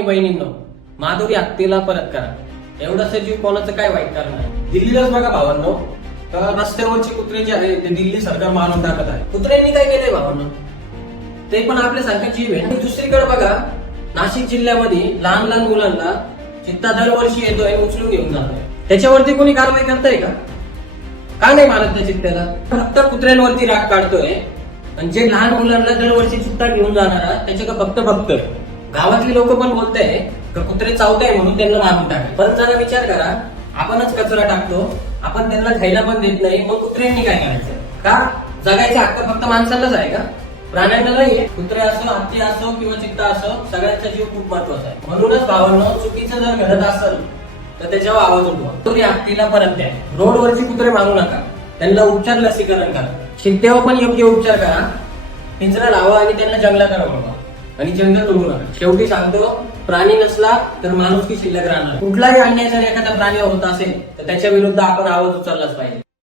आणि बहिणींनो, माधुरी हत्तीला परत करा. एवढं सजीव कोणाचं काय वाईट करणार. दिल्लीलाच बघा भावांनो, तर रस्त्यावरची कुत्रे जे आहे ते दिल्ली सरकार मारून टाकत आहे. कुत्र्यांनी काय केलंय भावांनो? ते पण आपल्यासारखा जीव आहे. आणि दुसरीकडे बघा, नाशिक जिल्ह्यामध्ये लहान लहान मुलांना चित्ता दरवर्षी येतोय, उचलून घेऊन जातोय. त्याच्यावरती कोणी कारवाई करताय का? का नाही मारत त्या चित्त्याला? फक्त कुत्र्यांवरती राग काढतोय. आणि जे लहान मुलांना दरवर्षी चित्ता घेऊन जाणारा त्याच्या फक्त गावातली लोक पण बोलताय का कुत्रे चावताय म्हणून त्यांना मारून टाका. पण जरा विचार करा, आपणच कचरा टाकतो, आपण त्यांना खायला पण देत नाही, मग कुत्र्यांनी काय करायचं? का जगायचा हक्क फक्त माणसालाच आहे का? प्राण्यांना नाहीये. कुत्रे असो, हत्ती असो किंवा चित्ता असो, सगळ्यांचा जीव खूप महत्वाचा आहे. म्हणूनच भावांनो, चुकीचं जर घडत असेल तर त्याच्यावर आवाज उठवा. तुम्ही हत्तीला परत द्या. रोडवरची कुत्रे मारू नका. त्यांना उपचार लसीकरण करा. शिट्ट्यावर पण योग्य उपचार करा. पिंजरा लावा आणि त्यांना जंगलात रववा. आणि जंगल तोडू नका. शेवटी सांगतो, प्राणी नसला तर माणुसकी शिल्लक राहणार. कुठलाही अन्याय जर एखाद्या प्राणीवर होत असेल तर त्याच्या विरुद्ध आपण आवाज उचललाच पाहिजे.